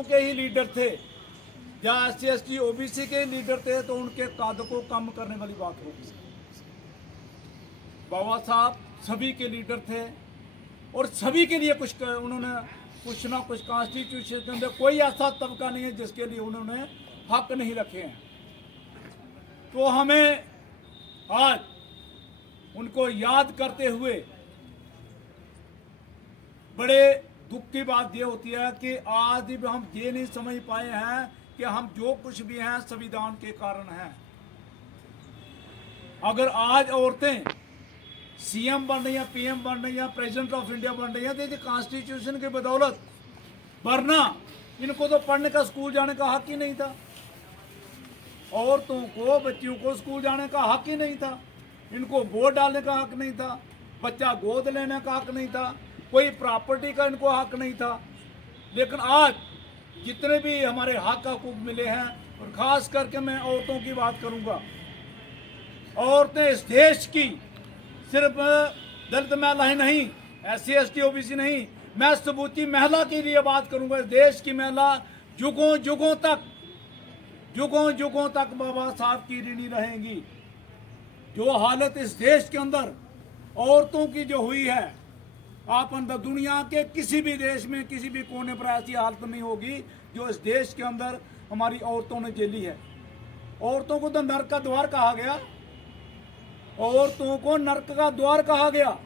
औरतों के ही लीडर थे या SC ST OBC के लीडर थे तो उनके कद को कम करने वाली बात होगी। बाबा साहब सभी के लीडर थे और सभी के लिए कुछ उन्होंने कुछ ना कुछ कॉन्स्टिट्यूशन में कोई ऐसा तबका नहीं है जिसके लिए उन्होंने हक नहीं रखे हैं। तो हमें आज उनको याद करते हुए बड़े दुख की बात यह होती है कि आज भी हम ये नहीं समझ पाए हैं कि हम जो कुछ भी हैं संविधान के कारण हैं। अगर आज औरतें CM बन रही हैं, PM बन रही हैं, प्रेसिडेंट ऑफ इंडिया बन रही हैं तो ये कॉन्स्टिट्यूशन की बदौलत, वरना इनको तो पढ़ने का स्कूल जाने का हक ही नहीं था। औरतों को बच्चियों को स्कूल जाने का हक ही नहीं था, इनको वोट डालने का हक नहीं था, बच्चा गोद लेने का हक नहीं था, कोई प्रॉपर्टी का इनको हक नहीं था। लेकिन आज जितने भी हमारे हक हकूक मिले हैं, और ख़ास करके मैं औरतों की बात करूंगा। औरतें इस देश की सिर्फ दलित महिला ही नहीं, SC ST OBC नहीं, मैं सबूती महिला के लिए बात करूंगा। इस देश की महिला युगों युगों तक बाबा साहब की ऋणी रहेंगी। जो हालत इस देश के अंदर औरतों की जो हुई है, आप अंदर दुनिया के किसी भी देश में किसी भी कोने पर ऐसी हालत नहीं होगी जो इस देश के अंदर हमारी औरतों ने झेली है। औरतों को तो नरक का द्वार कहा गया, औरतों को नरक का द्वार कहा गया।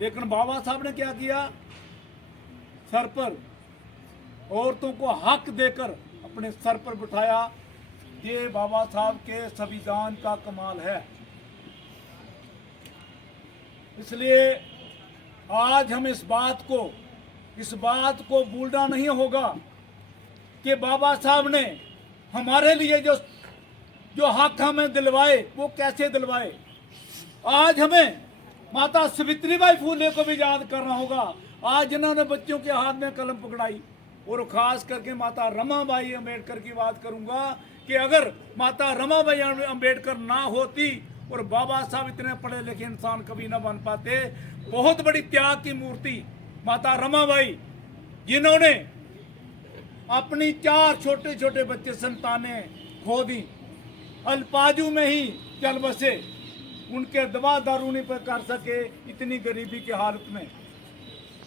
लेकिन बाबा साहब ने क्या किया, सर पर औरतों को हक देकर अपने सर पर बिठाया। ये बाबा साहब के संविधान का कमाल है। इसलिए आज हम इस बात को भूलना नहीं होगा कि बाबा साहब ने हमारे लिए जो हक हमें दिलवाए वो कैसे दिलवाए। आज हमें माता सावित्रीबाई फूले को भी याद करना होगा, आज जिन्होंने बच्चों के हाथ में कलम पकड़ाई। और खास करके माता रमाबाई अम्बेडकर की बात करूंगा कि अगर माता रमाबाई अम्बेडकर ना होती और बाबा साहब इतने पढ़े लिखे इंसान कभी ना बन पाते। बहुत बड़ी त्याग की मूर्ति माता रमाबाई, जिन्होंने अपनी 4 छोटे छोटे बच्चे संतानें खो दी, अल्पाजू में ही चल बसे, उनके दवा दारू नहीं पर कर सके, इतनी गरीबी की हालत में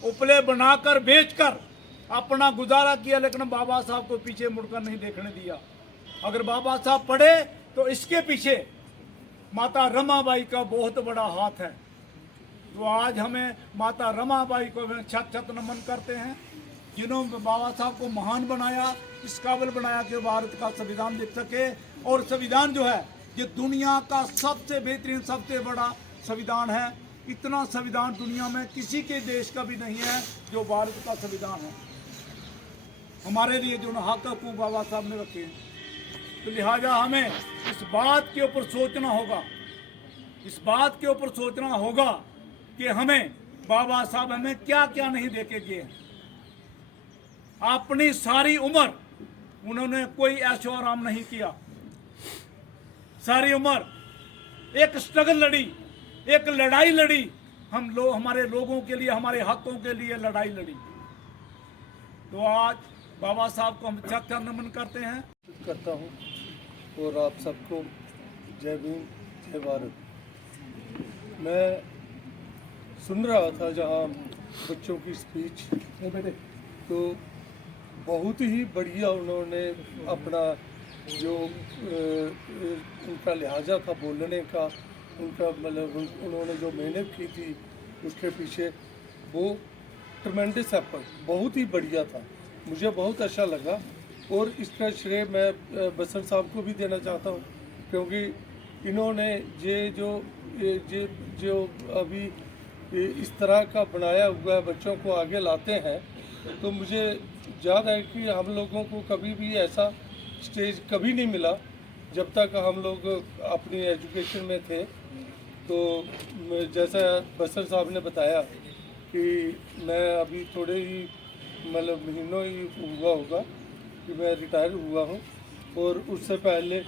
उपले बनाकर बेचकर अपना गुजारा किया। लेकिन बाबा साहब को पीछे मुड़कर नहीं देखने दिया। अगर बाबा साहब पढ़े तो इसके पीछे माता रमाबाई का बहुत बड़ा हाथ है। तो आज हमें माता रमाबाई को छत नमन करते हैं, जिन्होंने बाबा साहब को महान बनाया, इस काबिल बनाया कि भारत का संविधान लिख सके। और संविधान जो है ये दुनिया का सबसे बेहतरीन सबसे बड़ा संविधान है। इतना संविधान दुनिया में किसी के देश का भी नहीं है जो भारत का संविधान है। हमारे लिए जो हक हकूक बाबा साहब ने रखे हैं, तो लिहाजा हमें इस बात के ऊपर सोचना होगा, कि हमें बाबा साहब हमें क्या क्या नहीं देके गए। अपनी सारी उम्र उन्होंने कोई ऐशो आराम नहीं किया, सारी उम्र एक स्ट्रगल लड़ी, एक लड़ाई लड़ी। हमारे लोगों के लिए, हमारे हकों के लिए लड़ाई लड़ी। तो आज बाबा साहब को हम छत नमन करते हैं। करता हूँ और आप सबको जय भीम जय भारत। मैं सुन रहा था जहाँ बच्चों की स्पीच, तो बहुत ही बढ़िया उन्होंने अपना जो उनका लिहाजा था बोलने का, उनका मतलब उन्होंने जो मेहनत की थी उसके पीछे, वो ट्रमेंडस एफर्ट बहुत ही बढ़िया था, मुझे बहुत अच्छा लगा। और इसका श्रेय मैं बसंत साहब को भी देना चाहता हूँ, क्योंकि इन्होंने ये जो अभी इस तरह का बनाया हुआ है, बच्चों को आगे लाते हैं। तो मुझे याद है कि हम लोगों को कभी भी ऐसा स्टेज कभी नहीं मिला जब तक हम लोग अपनी एजुकेशन में थे। तो जैसा बसंत साहब ने बताया कि मैं अभी थोड़े ही मतलब महीनों ही हुआ होगा कि मैं रिटायर हुआ हूँ, और उससे पहले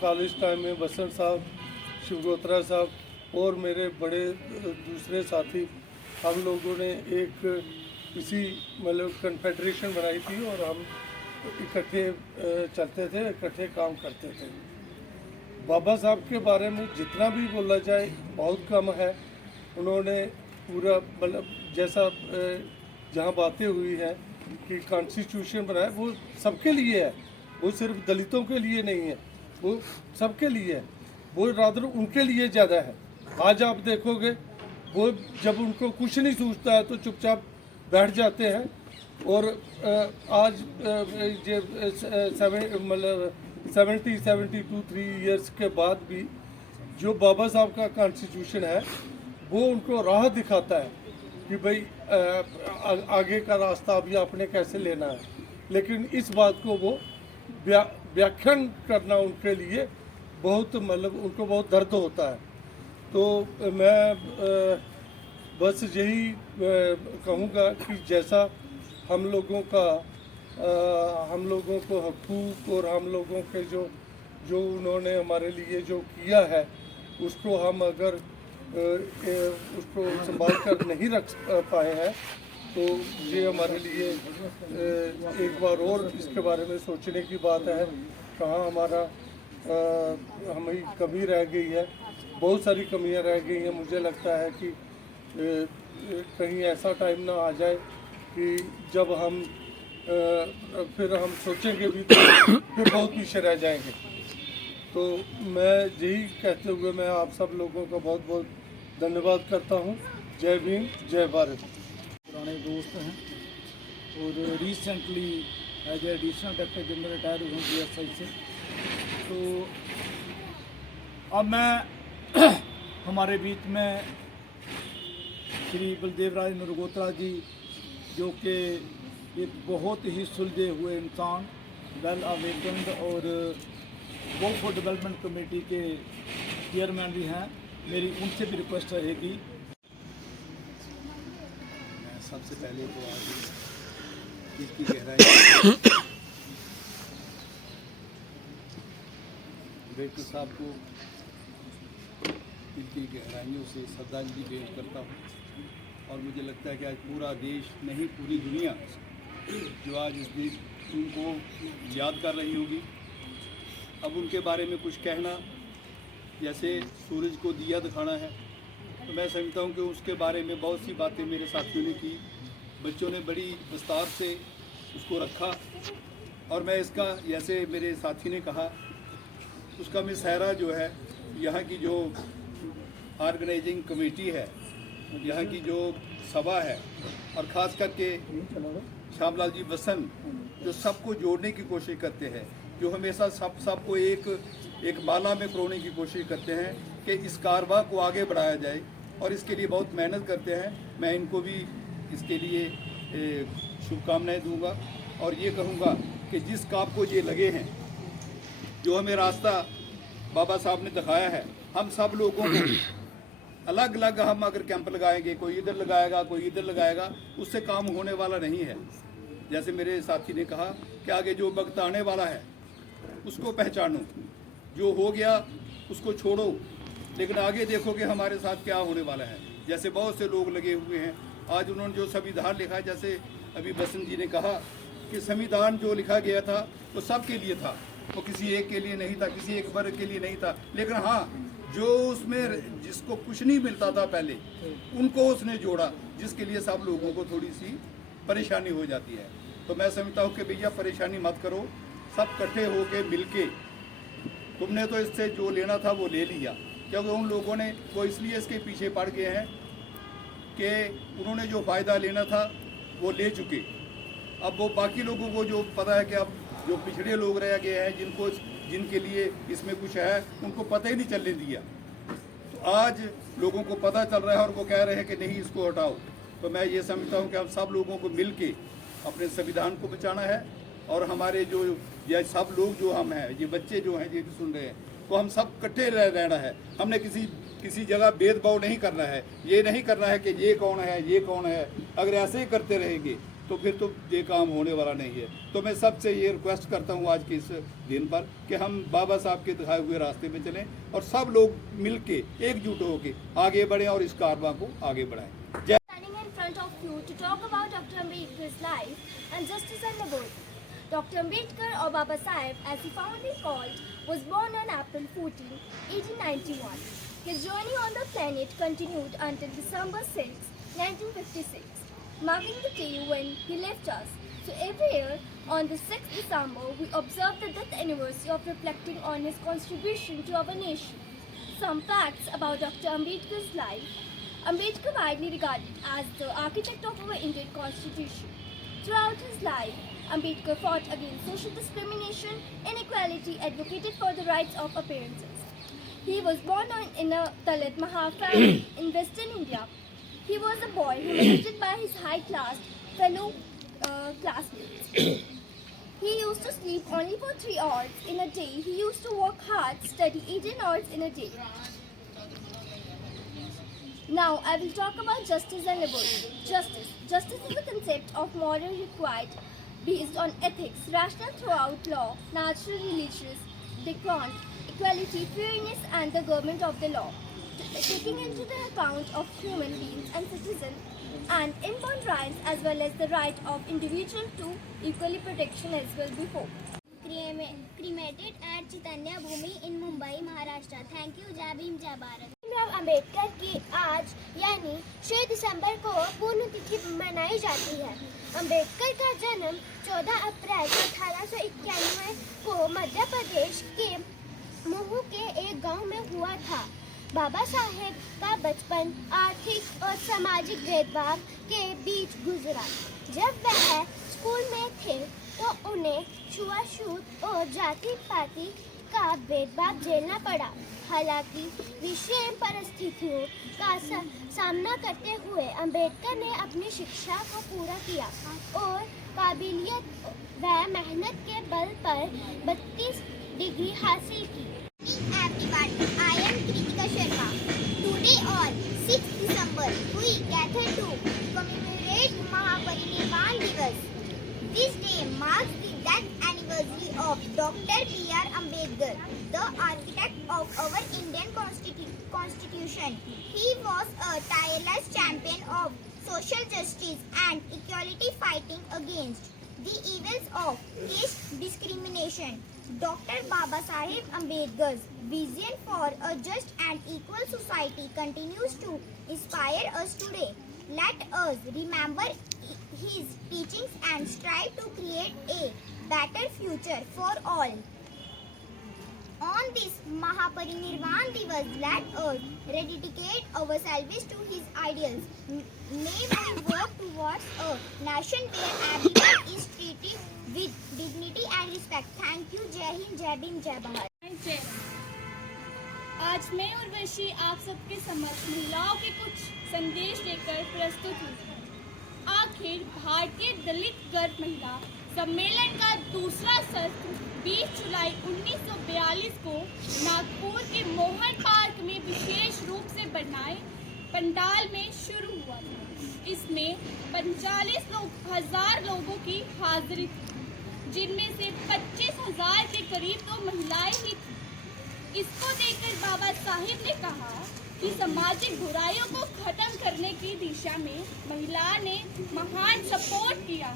कॉलेज टाइम में बसंत साहब, शिवगोत्रा साहब और मेरे बड़े दूसरे साथी, हम लोगों ने एक इसी मतलब कन्फेडरेशन बनाई थी और हम इकट्ठे चलते थे, इकट्ठे काम करते थे। बाबा साहब के बारे में जितना भी बोला जाए बहुत कम है। उन्होंने पूरा मतलब जैसा जहाँ बातें हुई हैं कि कॉन्स्टिट्यूशन बनाया वो सबके लिए है, वो सिर्फ दलितों के लिए नहीं है, वो सबके लिए है, वो रादर उनके लिए ज़्यादा है। आज आप देखोगे वो जब उनको कुछ नहीं सूझता है तो चुपचाप बैठ जाते हैं। और आज मतलब 72 ईयर्स के बाद भी जो बाबा साहब का कॉन्स्टिट्यूशन है वो उनको राह दिखाता है कि भाई आगे का रास्ता अभी आपने कैसे लेना है। लेकिन इस बात को वो व्याख्यान करना उनके लिए बहुत मतलब उनको बहुत दर्द होता है। तो मैं बस यही कहूँगा कि जैसा हम लोगों को हकूक़ और हम लोगों के जो उन्होंने हमारे लिए जो किया है उसको हम अगर उसको संभाल कर नहीं रख पाए हैं तो ये हमारे लिए एक बार और इसके बारे में सोचने की बात है। कहाँ हमारा हमें कमी रह गई है, बहुत सारी कमियां रह गई हैं। मुझे लगता है कि कहीं ऐसा टाइम ना आ जाए कि जब हम फिर हम सोचेंगे भी तो फिर बहुत पीछे रह जाएंगे। तो मैं यही कहते हुए मैं आप सब लोगों का बहुत बहुत धन्यवाद करता हूँ। जय भीम, जय भारत। पुराने दोस्त हैं और recently as additional director general retire हुए DSI से। तो अब मैं हमारे बीच में श्री बलदेव राज नरगोत्रा जी जो कि एक बहुत ही सुलझे हुए इंसान, वेल अवेकेंड और वो फॉर डेवलपमेंट कमेटी के चेयरमैन भी हैं, मेरी उनसे भी रिक्वेस्ट रहेगी। सबसे पहले तो आज दिल की गहराई अम्बेडकर साहब को दिल की गहराइयों से श्रद्धांजलि पेश करता हूँ। और मुझे लगता है कि आज पूरा देश नहीं पूरी दुनिया जो आज इस देश उनको याद कर रही होगी। अब उनके बारे में कुछ कहना जैसे सूरज को दिया दिखाना है, तो मैं समझता हूँ कि उसके बारे में बहुत सी बातें मेरे साथियों ने की, बच्चों ने बड़ी विस्तार से उसको रखा। और मैं इसका जैसे मेरे साथी ने कहा उसका मिसहरा जो है यहाँ की जो ऑर्गेनाइजिंग कमेटी है, यहाँ की जो सभा है और ख़ास करके श्यामलाल जी बसन जो सबको जोड़ने की कोशिश करते हैं, जो हमेशा सबको एक माला में पिरोने की कोशिश करते हैं कि इस कारवां को आगे बढ़ाया जाए और इसके लिए बहुत मेहनत करते हैं। मैं इनको भी इसके लिए शुभकामनाएं दूंगा और ये कहूँगा कि जिस काम को ये लगे हैं, जो हमें रास्ता बाबा साहब ने दिखाया है, हम सब लोगों को अलग अलग हम अगर कैंप लगाएंगे, कोई इधर लगाएगा कोई इधर लगाएगा, उससे काम होने वाला नहीं है। जैसे मेरे साथी ने कहा कि आगे जो वक्त आने वाला है उसको पहचानो, जो हो गया उसको छोड़ो, लेकिन आगे देखो कि हमारे साथ क्या होने वाला है। जैसे बहुत से लोग लगे हुए हैं, आज उन्होंने जो संविधान लिखा है, जैसे अभी बसंत जी ने कहा कि संविधान जो लिखा गया था वो सबके लिए था, वो किसी एक के लिए नहीं था, किसी एक वर्ग के लिए नहीं था। लेकिन हाँ, जो उसमें जिसको कुछ नहीं मिलता था पहले, उनको उसने जोड़ा, जिसके लिए सब लोगों को थोड़ी सी परेशानी हो जाती है। तो मैं समझता हूँ कि भैया परेशानी मत करो, सब इकट्ठे होके मिलके, तुमने तो इससे जो लेना था वो ले लिया, क्योंकि उन लोगों ने वो इसलिए इसके पीछे पड़ गए हैं कि उन्होंने जो फ़ायदा लेना था वो ले चुके। अब वो बाकी लोगों को जो पता है कि अब जो पिछड़े लोग रह गए हैं, जिनके लिए इसमें कुछ है, उनको पता ही नहीं चलने दिया। तो आज लोगों को पता चल रहा है और वो कह रहे हैं कि नहीं, इसको हटाओ। तो मैं ये समझता हूँ कि हम सब लोगों को मिल के अपने संविधान को बचाना है और हमारे जो ये सब लोग जो हम हैं, ये बच्चे जो हैं ये सुन रहे हैं, तो हम सब इकट्ठे रहना है। हमने किसी जगह भेदभाव नहीं करना है, ये नहीं करना है कि ये कौन है ये कौन है। अगर ऐसे ही करते रहेंगे तो फिर तो ये काम होने वाला नहीं है। तो मैं सबसे ये रिक्वेस्ट करता हूँ आज के इस दिन पर कि हम बाबा साहब के दिखाए हुए रास्ते में चलें और सब लोग मिल के एकजुट होकर आगे बढ़ें और इस कारवां को आगे बढ़ाएं। जय। to talk about Dr. Ambedkar's life and justice and liberty. Dr. Ambedkar, or Baba Saheb as he fondly called, was born on April 14, 1891. His journey on the planet continued until December 6, 1956, marking the day when he left us. So every year, on the 6th December, we observe the death anniversary of reflecting on his contribution to our nation. Some facts about Dr. Ambedkar's life. Ambedkar, widely regarded as the architect of our Indian Constitution. Throughout his life, Ambedkar fought against social discrimination, inequality, advocated for the rights of appearances. He was born in a Dalit Mahar family in Western India. He was a boy who was hated by his high-class fellow classmates. He used to sleep only for 3 hours in a day. He used to work hard, study 18 hours in a day. Now I will talk about justice and liberty. Justice is a concept of moral required based on ethics, rational throughout law, natural, religious, decorum, equality, fairness, and the government of the law, taking into the account of human beings and citizens and inborn rights as well as the right of individual to equally protection as well before. Cremated at Chaitanya Bhumi in Mumbai, Maharashtra. Thank you. Jai Bhim, Jai Bharat. Bhimrao Ambedkar की आज यानी 6 दिसंबर को पुण्यतिथि मनाई जाती है। अंबेडकर का जन्म 14 अप्रैल 1891 को मध्य प्रदेश के महू के एक गांव में हुआ था। बाबा साहेब का बचपन आर्थिक और सामाजिक भेदभाव के बीच गुजरा। जब वह स्कूल में थे तो उन्हें छुआछूत और जाति पाति का भेदभाव झेलना पड़ा। हालांकि विषम परिस्थितियों का सामना करते हुए अंबेडकर ने अपनी शिक्षा को पूरा किया और काबिलियत व मेहनत के बल पर 32 डिग्री हासिल की। Everybody, I am Kritika Sharma. Today on 6th December, we gather to commemorate Mahaparinirvan Divas. This day marks the death anniversary of Dr. B.R. Ambedkar, the architect of our Indian Constitution. He was a tireless champion of social justice and equality, fighting against the evils of caste discrimination. Dr. Baba Saheb Ambedkar's vision for a just and equal society continues to inspire us today. Let us remember his teachings and strive to create a better future for all. On this Mahaparinirvan Divas, let us rededicate ourselves to his ideals. May we work towards a nation where everyone is treated with dignity and respect. Thank you. Jai Hind, Jai Bhim, Jai Bharat. आज मैं उर्वशी आप सबके समक्ष महिलाओं के कुछ संदेश लेकर प्रस्तुत हूँ। आखिर भारतीय दलित गर्भ महिला सम्मेलन का दूसरा सत्र 20 जुलाई 1942 को नागपुर के मोहन पार्क में विशेष रूप से बनाए पंडाल में शुरू हुआ था। इसमें 45,000 लोगों की हाजिरी थी, जिनमें से 25,000 के करीब तो महिलाएं ही थी। इसको देखकर बाबा साहिब ने कहा कि सामाजिक बुराइयों को खत्म करने की दिशा में महिला ने महान सपोर्ट किया।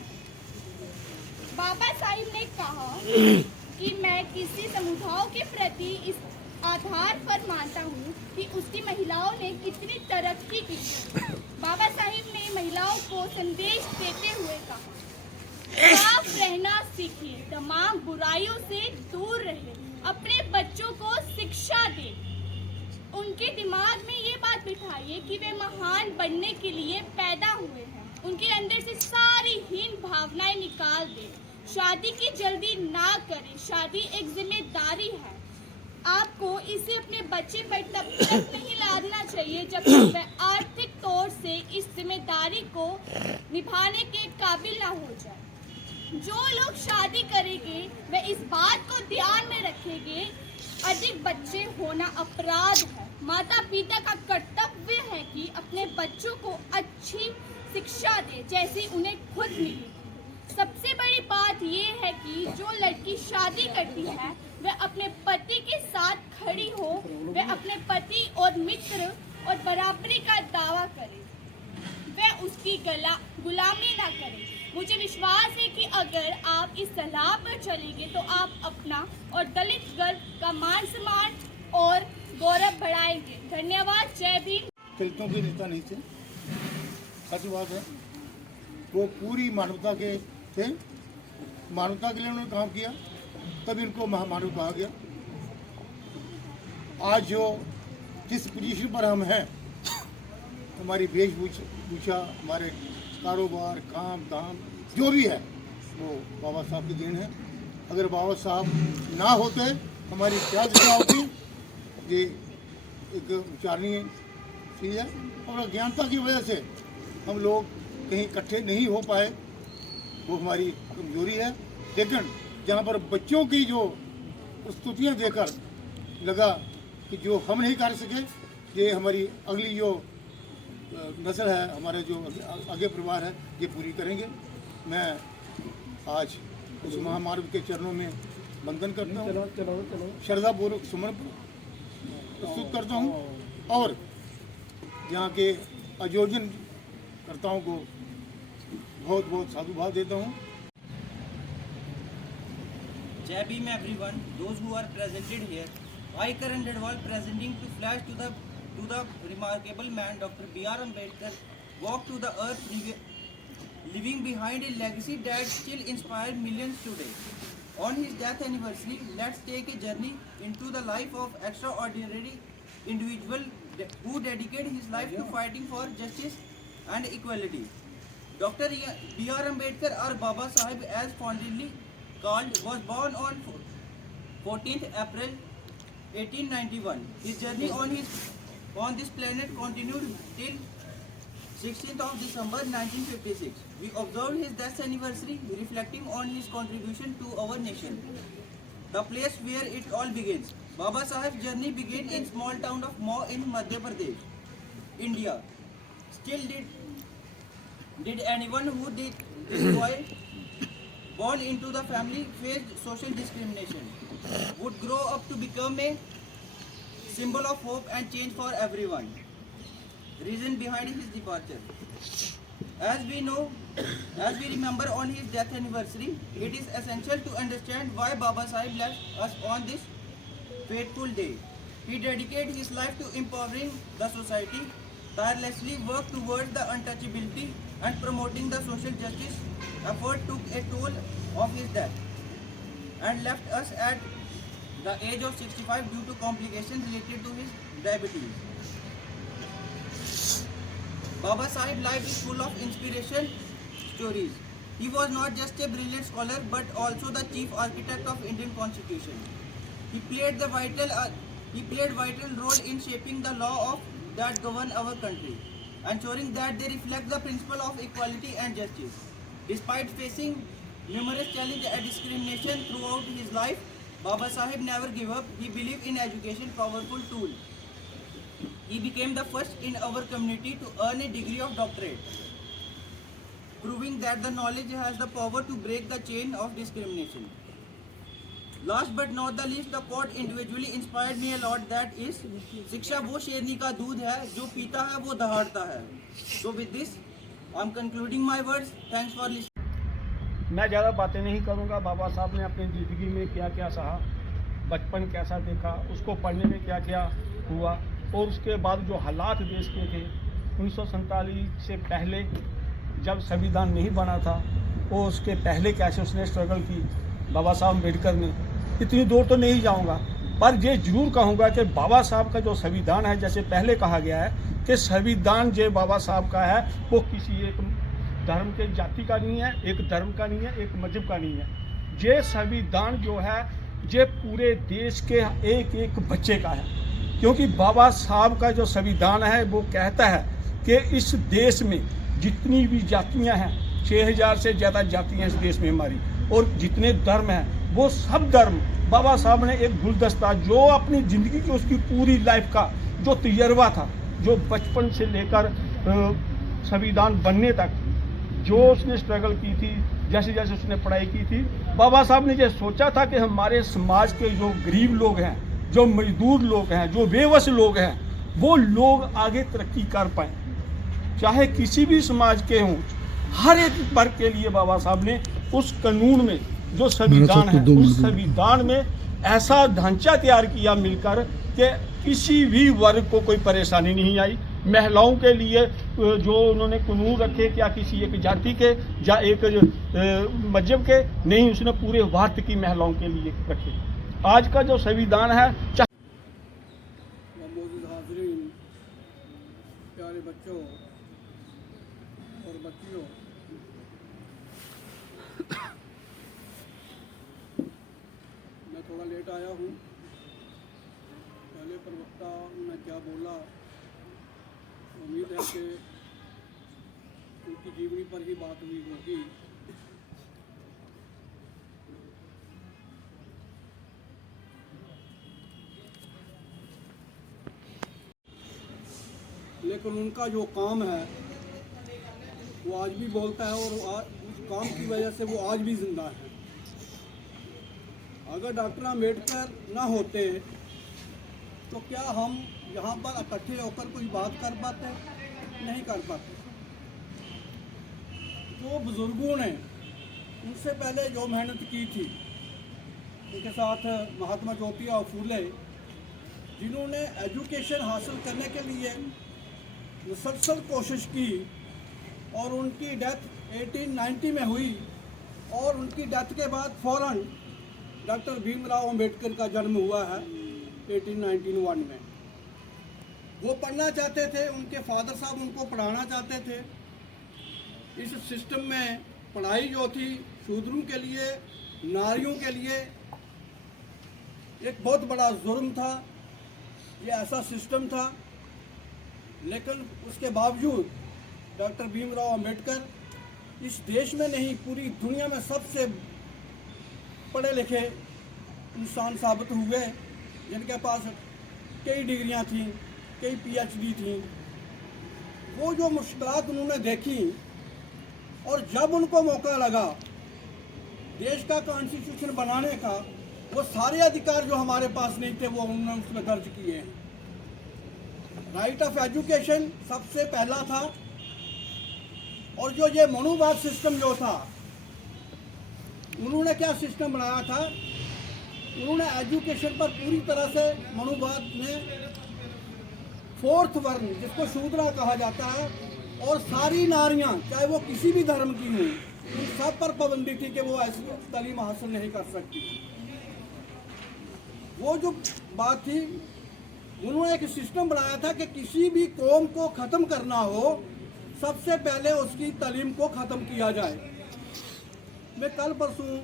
बाबा साहिब ने कहा कि मैं किसी समुदाय के प्रति इस आधार पर मानता हूँ कि उसकी महिलाओं ने कितनी तरक्की की। बाबा साहिब ने महिलाओं को संदेश देते हुए कहा, साफ रहना सीखिए, तमाम बुराइयों से दूर रहे, अपने बच्चों को शिक्षा दें, उनके दिमाग में ये बात बिठाइए कि वे महान बनने के लिए पैदा हुए हैं, उनके अंदर से सारी हीन भावनाएं निकाल दें। शादी की जल्दी ना करें, शादी एक जिम्मेदारी है। आपको इसे अपने बच्चे पर तब तक नहीं लादना चाहिए जब तक वह आर्थिक तौर से इस जिम्मेदारी को निभाने के काबिल ना हो जाए। जो लोग शादी करेंगे वह इस बात को ध्यान में रखेंगे, अधिक बच्चे होना अपराध है। माता पिता का कर्तव्य है कि अपने बच्चों को अच्छी शिक्षा दे जैसी उन्हें खुद मिली। सबसे बड़ी बात यह है कि जो लड़की शादी करती है वह अपने पति के साथ खड़ी हो, वह अपने पति और मित्र और बराबरी का दावा करे, वह उसकी गुलामी ना करें। मुझे विश्वास है कि अगर आप इस सलाह पर चलेंगे तो आप अपना और दलित गर्व का मान सम्मान और गौरव बढ़ाएंगे। धन्यवाद। जय भीम। दलितों के नेता नहीं थे, सच बात है। वो पूरी मानवता के थे, मानवता के लिए उन्होंने काम किया, तब इनको महामानव कहा गया। आज जो जिस पोजीशन पर हम हैं, हमारी वेशभूषा, हमारे कारोबार, काम धाम जो भी है, वो बाबा साहब की देन है। अगर बाबा साहब ना होते हमारी क्या दशा होती, ये एक विचारणीय चीज़ है। और अज्ञानता की वजह से हम लोग कहीं इकट्ठे नहीं हो पाए, वो हमारी कमजोरी है। लेकिन जहाँ पर बच्चों की जो स्तुतियाँ देकर लगा कि जो हम नहीं कर सके, ये हमारी अगली जो नस्ल है, हमारे जो आगे परिवार है, ये पूरी करेंगे। मैं आज उस महामानव के चरणों में वंदन करता हूँ, श्रद्धापूर्वक सुमन प्रस्तुत करता हूँ और यहाँ के आयोजन कर्ताओं को बहुत बहुत साधुवाद देता हूँ। Jai Bhim everyone, those who are presented here. I Karan Ladwal presenting to flash to the remarkable man Dr. B.R. Ambedkar walked to the earth leaving behind a legacy that still inspires millions today. On his death anniversary, let's take a journey into the life of extraordinary individual who dedicated his life to fighting for justice and equality. Dr. B.R. Ambedkar or Baba Sahib as fondly called was born on 14th April 1891. His journey on this planet continued till 16th of December 1956. We observed his death anniversary, reflecting on his contribution to our nation. The place where it all begins. Baba Sahib's journey began in small town of Mau in Madhya Pradesh, India. Still did anyone who did this boy born into the family faced social discrimination would grow up to become a symbol of hope and change for everyone. Reason behind his departure. As we remember on his death anniversary, it is essential to understand why Baba Sahib left us on this fateful day. He dedicated his life to empowering the society, tirelessly worked towards the untouchability and promoting the social justice. Effort took a toll of his death and left us at the age of 65 due to complications related to his diabetes. Baba Sahib's life is full of inspiration stories. He was not just a brilliant scholar but also the chief architect of Indian Constitution. He played vital role in shaping the law that govern our country, ensuring that they reflect the principle of equality and justice. Despite facing numerous challenges and discrimination throughout his life, Baba Sahib never gave up. He believed in education, powerful tool. He became the first in our community to earn a degree of doctorate, proving that the knowledge has the power to break the chain of discrimination. Last but not the least, the quote individually inspired me a lot. That is, शिक्षा वो शेरनी का दूध है जो पीता है वो दहाड़ता है. So with this, I'm concluding my words. Thanks for listening. मैं ज़्यादा बातें नहीं करूंगा। बाबा साहब ने अपनी ज़िंदगी में क्या क्या सहा, बचपन कैसा देखा, उसको पढ़ने में क्या क्या हुआ और उसके बाद जो हालात देश के थे 1947 से पहले जब संविधान नहीं बना था, वो उसके पहले कैसे उसने स्ट्रगल की बाबा साहब अम्बेडकर ने। इतनी दूर तो नहीं जाऊंगा, पर ये जरूर कहूँगा कि बाबा साहब का जो संविधान है, जैसे पहले कहा गया है कि संविधान जो बाबा साहब का है वो किसी एक धर्म के जाति का नहीं है, एक धर्म का नहीं है, एक मजहब का नहीं है। ये संविधान जो है ये पूरे देश के एक एक बच्चे का है, क्योंकि बाबा साहब का जो संविधान है वो कहता है कि इस देश में जितनी भी जातियां हैं, 6000 से ज़्यादा जातियां इस देश में हमारी, और जितने धर्म हैं वो सब धर्म बाबा साहब ने एक गुलदस्ता जो अपनी ज़िंदगी की उसकी पूरी लाइफ का जो तजर्बा था, जो बचपन से लेकर संविधान बनने तक जो उसने स्ट्रगल की थी, जैसे जैसे उसने पढ़ाई की थी, बाबा साहब ने ये सोचा था कि हमारे समाज के जो गरीब लोग हैं, जो मजदूर लोग हैं, जो बेबस लोग हैं, वो लोग आगे तरक्की कर पाएँ। चाहे किसी भी समाज के हों, हर एक वर्ग के लिए बाबा साहब ने उस कानून में जो संविधान है, उस संविधान में ऐसा ढांचा तैयार किया मिलकर कि किसी भी वर्ग को कोई परेशानी नहीं आई। महिलाओं के लिए जो उन्होंने कानून रखे, क्या किसी एक जाति के या एक मजहब के नहीं, उसने पूरे भारत की महिलाओं के लिए रखे। आज का जो संविधान है, हाज़रीन, प्यारे बच्चों और बच्चियों, मैं थोड़ा लेट आया हूँ। पहले प्रवक्ता ने क्या बोला, उम्मीद है कि उनकी जीवनी पर ही बात हुई होगी। लेकिन उनका जो काम है वो आज भी बोलता है, और उस काम की वजह से वो आज भी जिंदा है। अगर डॉक्टर अम्बेडकर ना होते तो क्या हम यहाँ पर इकट्ठे होकर कोई बात कर पाते? नहीं कर पाते। जो बुजुर्गों ने उनसे पहले जो मेहनत की थी, उनके साथ महात्मा ज्योतिराव फूले, जिन्होंने एजुकेशन हासिल करने के लिए मुसलसल कोशिश की, और उनकी डेथ 1890 में हुई, और उनकी डेथ के बाद फौरन डॉक्टर भीमराव अंबेडकर का जन्म हुआ है 1891 में। वो पढ़ना चाहते थे, उनके फादर साहब उनको पढ़ाना चाहते थे। इस सिस्टम में पढ़ाई जो थी शूद्रों के लिए, नारियों के लिए एक बहुत बड़ा जुर्म था। ये ऐसा सिस्टम था, लेकिन उसके बावजूद डॉक्टर भीमराव अंबेडकर इस देश में नहीं, पूरी दुनिया में सबसे पढ़े लिखे इंसान साबित हुए, जिनके पास कई डिग्रियां थीं, कई पीएचडी थीं। वो जो मुश्किलात उन्होंने देखी, और जब उनको मौका लगा देश का कॉन्स्टिट्यूशन बनाने का, वो सारे अधिकार जो हमारे पास नहीं थे वो उन्होंने उसमें दर्ज किए हैं। राइट ऑफ एजुकेशन सबसे पहला था, और जो ये मनुवाद सिस्टम जो था, उन्होंने क्या सिस्टम बनाया था, उन्होंने एजुकेशन पर पूरी तरह से मनुवाद में फोर्थ वर्ण, जिसको शूद्रा कहा जाता है, और सारी नारियां चाहे वो किसी भी धर्म की हों, उन सब पर पाबंदी थी कि वो ऐसी तालीम हासिल नहीं कर सकती। वो जो बात थी, उन्होंने एक सिस्टम बनाया था कि किसी भी कौम को ख़त्म करना हो, सबसे पहले उसकी तालीम को ख़त्म किया जाए। मैं कल परसों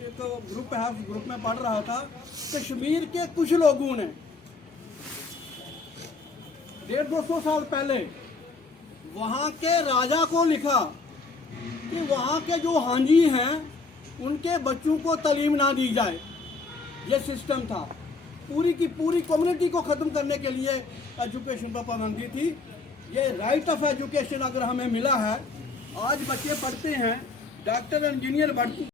एक ग्रुप है, उस ग्रुप में पढ़ रहा था, कश्मीर के कुछ लोगों ने 150-200 साल पहले वहाँ के राजा को लिखा कि वहाँ के जो हांजी हैं उनके बच्चों को तालीम ना दी जाए। ये सिस्टम था, पूरी की पूरी कम्युनिटी को ख़त्म करने के लिए एजुकेशन पर पाबंदी थी। ये राइट ऑफ एजुकेशन अगर हमें मिला है, आज बच्चे पढ़ते हैं, डॉक्टर इंजीनियर